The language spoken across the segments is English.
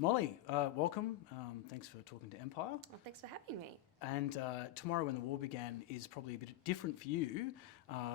Molly, welcome. Thanks for talking to Empire. Well, thanks for having me. And Tomorrow When the War Began is probably a bit different for you.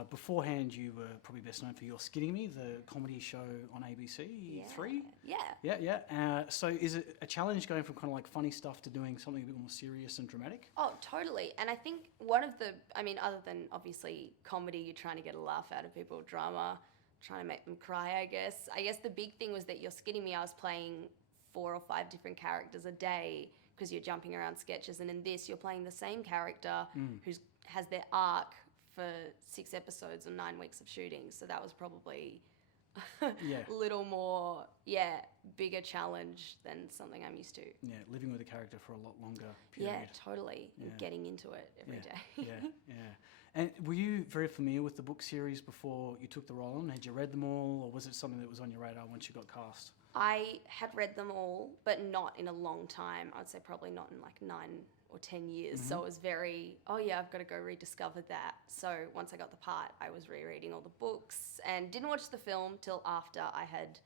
Beforehand, you were probably best known for You're Skidding Me, the comedy show on ABC Three. Yeah. Yeah. So is it a challenge going from kind of like funny stuff to doing something a bit more serious and dramatic? Oh, totally. And I think other than obviously comedy, you're trying to get a laugh out of people, drama, trying to make them cry, I guess. I guess the big thing was that You're Skidding Me, I was playing 4 or 5 different characters a day because you're jumping around sketches, and in this you're playing the same character who has their arc for 6 episodes and 9 weeks of shooting. So that was probably a little more, bigger challenge than something I'm used to. Yeah, living with a character for a lot longer period. Yeah, totally. Yeah. And getting into it every day. Yeah. And were you very familiar with the book series before you took the role on? Had you read them all, or was it something that was on your radar once you got cast? I had read them all, but not in a long time. I'd say probably not in like 9 or 10 years. So it was very, I've got to go rediscover that. So once I got the part, I was rereading all the books and didn't watch the film till after I had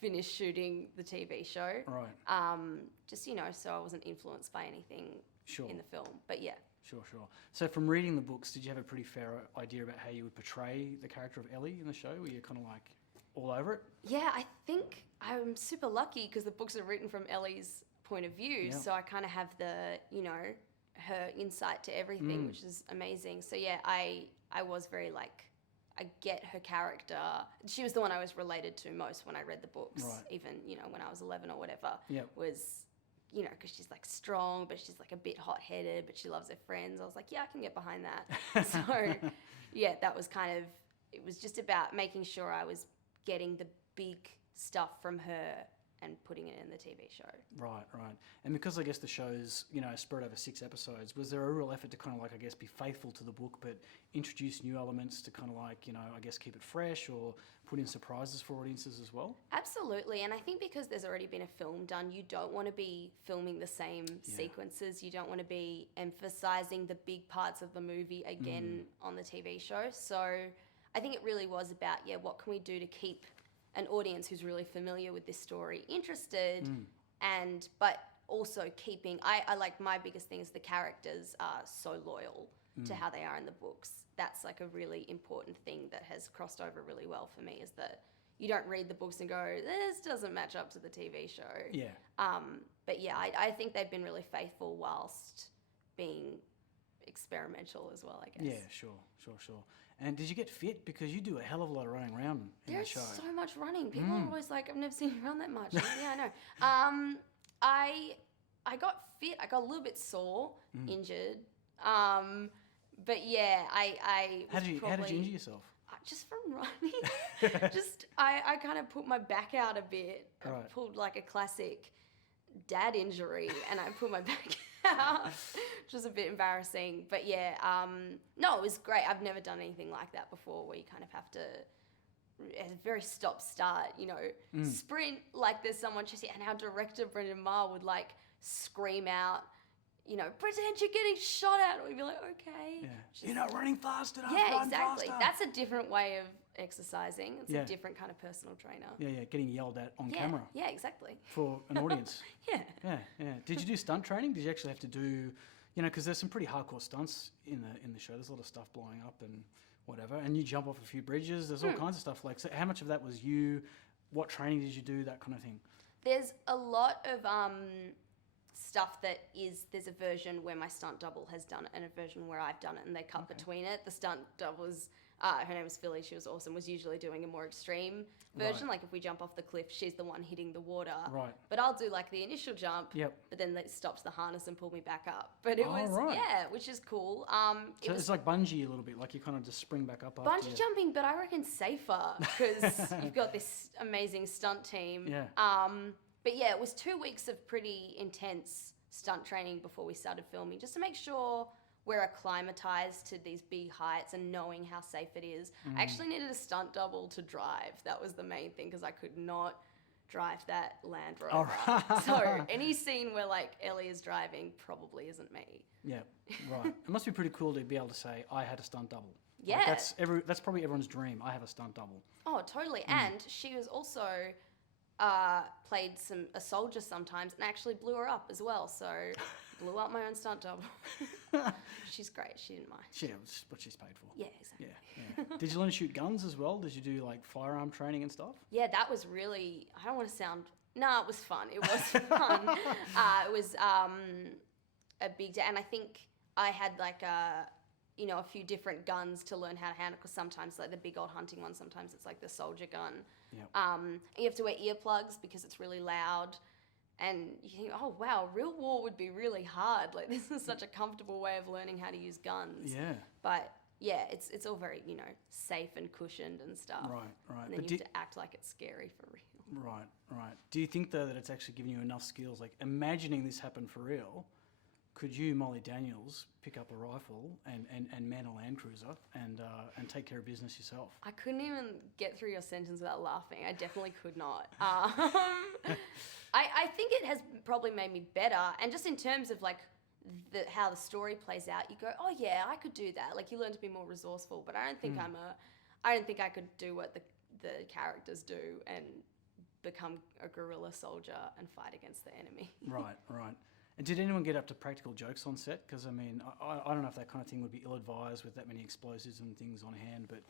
finished shooting the TV show. Right. So I wasn't influenced by anything in the film. But yeah. Sure. So from reading the books, did you have a pretty fair idea about how you would portray the character of Ellie in the show? Were you kind of like all over it? Yeah, I think I'm super lucky because the books are written from Ellie's point of view. Yeah. So I kind of have the, her insight to everything, which is amazing. So yeah, I was very like, I get her character. She was the one I was related to most when I read the books, right. Even, when I was 11 or whatever, Yep. was, because she's like strong, but she's like a bit hot-headed, but she loves her friends. I was like, yeah, I can get behind that. So yeah, that was it was just about making sure I was getting the big stuff from her and putting it in the TV show. Right. And because I guess the show's, spread over 6 episodes, was there a real effort to kind of like, I guess, be faithful to the book, but introduce new elements to kind of like, I guess keep it fresh or put in surprises for audiences as well? Absolutely. And I think because there's already been a film done, you don't want to be filming the same sequences. You don't want to be emphasizing the big parts of the movie again on the TV show. So I think it really was about, what can we do to keep an audience who's really familiar with this story interested, but also keeping, I like, my biggest thing is the characters are so loyal to how they are in the books. That's like a really important thing that has crossed over really well for me, is that you don't read the books and go, this doesn't match up to the TV show. Yeah. But yeah, I think they've been really faithful whilst being experimental as well, I guess. Yeah, sure. And did you get fit? Because you do a hell of a lot of running around in the show. There's so much running. People are always like, I've never seen you run that much. Yeah, I know. I got fit. I got a little bit sore, injured. But yeah, How did you injure yourself? Just from running. I kind of put my back out a bit. Right. I pulled like a classic dad injury and I put my back out, which was a bit embarrassing. But yeah, no, it was great. I've never done anything like that before, where you kind of have to, a very stop-start, sprint like there's someone chasing. And our director, Brendan Maher, would like scream out, pretend you're getting shot at. We'd be like, okay. Yeah. You're not running fast enough. Yeah, run exactly. faster. That's a different way of exercising. It's a different kind of personal trainer. Yeah, getting yelled at on camera. Yeah, exactly. For an audience. Yeah. Yeah. Did you do stunt training? Did you actually have to do, because there's some pretty hardcore stunts in the show. There's a lot of stuff blowing up and whatever, and you jump off a few bridges. There's all kinds of stuff. Like, so how much of that was you? What training did you do? That kind of thing. There's a lot of stuff there's a version where my stunt double has done it and a version where I've done it, and they cut between it. The stunt double was, her name was Philly, she was awesome, was usually doing a more extreme version. Right. Like if we jump off the cliff, she's the one hitting the water. Right. But I'll do like the initial jump, but then it stops the harness and pull me back up. But it was, which is cool. So it's like bungee a little bit, like you kind of just spring back up after bungee jumping, but I reckon safer because you've got this amazing stunt team. Yeah. But yeah, it was 2 weeks of pretty intense stunt training before we started filming, just to make sure we're acclimatized to these big heights and knowing how safe it is. I actually needed a stunt double to drive. That was the main thing, because I could not drive that Land Rover. Right. So any scene where like Ellie is driving probably isn't me. Yeah, right. It must be pretty cool to be able to say, I had a stunt double. Yeah. Like that's probably everyone's dream. I have a stunt double. Oh, totally. And she was also played a soldier sometimes and actually blew her up as well. So blew up my own stunt double. She's great. She didn't mind. Yeah, it's what she's paid for. Yeah, exactly. Yeah. Did you learn to shoot guns as well? Did you do like firearm training and stuff? Yeah, that was really, I don't want to sound, no, it was fun. It was fun. It was a big day. And I think I had like a few different guns to learn how to handle, because sometimes like the big old hunting one, sometimes it's like the soldier gun. Yep. And you have to wear earplugs because it's really loud. And you think, oh wow, real war would be really hard. Like this is such a comfortable way of learning how to use guns. Yeah. But yeah, it's all very, safe and cushioned and stuff. Right. And then you have to act like it's scary for real. Right. Do you think though that it's actually given you enough skills? Like imagining this happened for real, could you, Molly Daniels, pick up a rifle and man a Land Cruiser and take care of business yourself? I couldn't even get through your sentence without laughing. I definitely could not. I think it has probably made me better. And just in terms of like how the story plays out, you go, oh yeah, I could do that. Like you learn to be more resourceful. But I don't think I don't think I could do what the characters do and become a guerrilla soldier and fight against the enemy. Right. And did anyone get up to practical jokes on set? Because I mean, I don't know if that kind of thing would be ill-advised with that many explosives and things on hand. But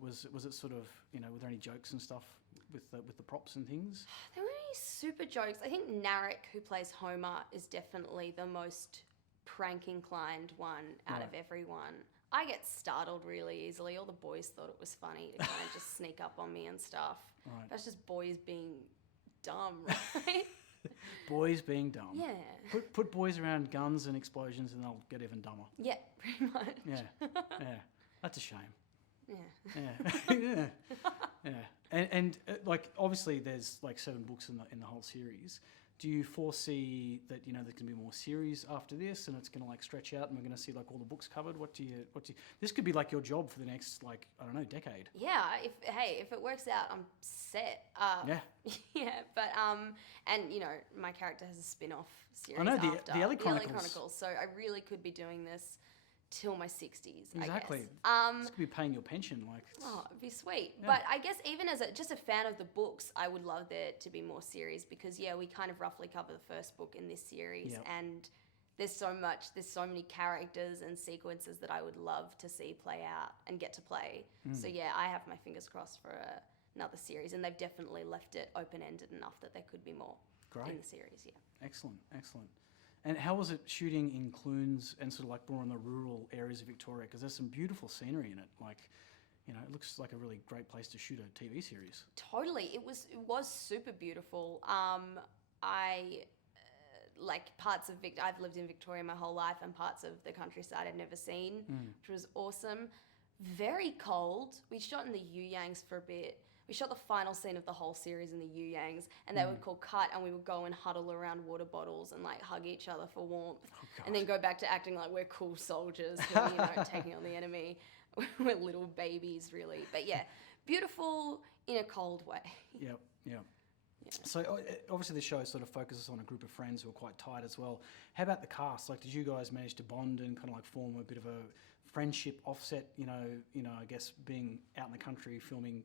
was it sort of were there any jokes and stuff with the props and things? There weren't any super jokes. I think Narek, who plays Homer, is definitely the most prank-inclined one out of everyone. I get startled really easily. All the boys thought it was funny to kind of just sneak up on me and stuff. Right. That's just boys being dumb, right? Boys being dumb. Yeah. Put boys around guns and explosions and they'll get even dumber. Yeah, pretty much. Yeah. That's a shame. Yeah. Yeah. And like obviously there's like 7 books in the whole series. Do you foresee that there's going to be more series after this and it's going to like stretch out and we're going to see like all the books covered? What do you this could be like your job for the next like I don't know decade. Yeah, if it works out, I'm set. Yeah. Yeah, but and my character has a spin-off series I know after the Ellie Chronicles. So I really could be doing this till my 60s. Exactly. I guess. This could be paying your pension like. Oh, it'd be sweet. Yeah. But I guess even as just a fan of the books, I would love there to be more series because we kind of roughly cover the first book in this series, Yep. and there's so many characters and sequences that I would love to see play out and get to play. So yeah, I have my fingers crossed for another series, and they've definitely left it open-ended enough that there could be more in the series. Yeah. Excellent. And how was it shooting in Clunes and sort of like more in the rural areas of Victoria? Because there's some beautiful scenery in it. Like, it looks like a really great place to shoot a TV series. Totally, it was super beautiful. I like parts of I've lived in Victoria my whole life, and parts of the countryside I'd never seen, which was awesome. Very cold. We shot in the Yuyangs for a bit. We shot the final scene of the whole series in the Yuyangs, and they would call cut, and we would go and huddle around water bottles and like hug each other for warmth, and then go back to acting like we're cool soldiers who are taking on the enemy. We're little babies, really. But yeah, beautiful in a cold way. Yep. So obviously the show sort of focuses on a group of friends who are quite tight as well. How about the cast? Like, did you guys manage to bond and kind of like form a bit of a friendship offset? I guess being out in the country filming,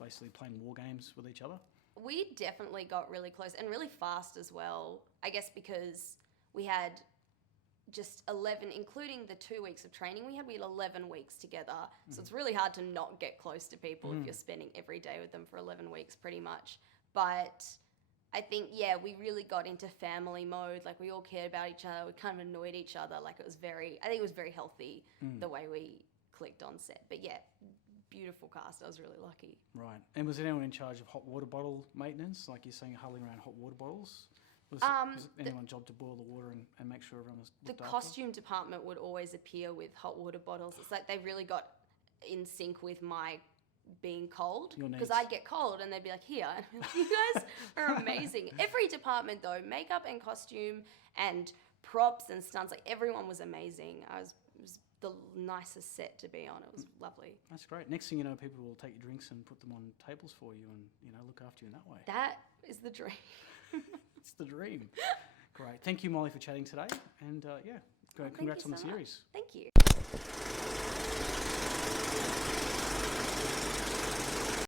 basically playing war games with each other. We definitely got really close and really fast as well. I guess because we had just 11, including the 2 weeks of training, we had 11 weeks together. So it's really hard to not get close to people if you're spending every day with them for 11 weeks pretty much. But I think, we really got into family mode. Like we all cared about each other. We kind of annoyed each other. Like I think it was very healthy the way we clicked on set. But yeah, beautiful cast. I was really lucky. Right. And was anyone in charge of hot water bottle maintenance? Like you're saying, huddling around hot water bottles? Was it anyone's job to boil the water and make sure everyone was looked after? Costume department would always appear with hot water bottles. It's like they really got in sync with my being cold, because I'd get cold and they'd be like, here. And I'd be like, you guys are amazing. Every department though, makeup and costume and props and stunts, like everyone was amazing. It was the nicest set to be on. It was lovely. That's great. Next thing you know, people will take your drinks and put them on tables for you and look after you in that way. That is the dream. It's the dream. Great. Thank you, Molly, for chatting today. And great. Congrats on the series. Thank you.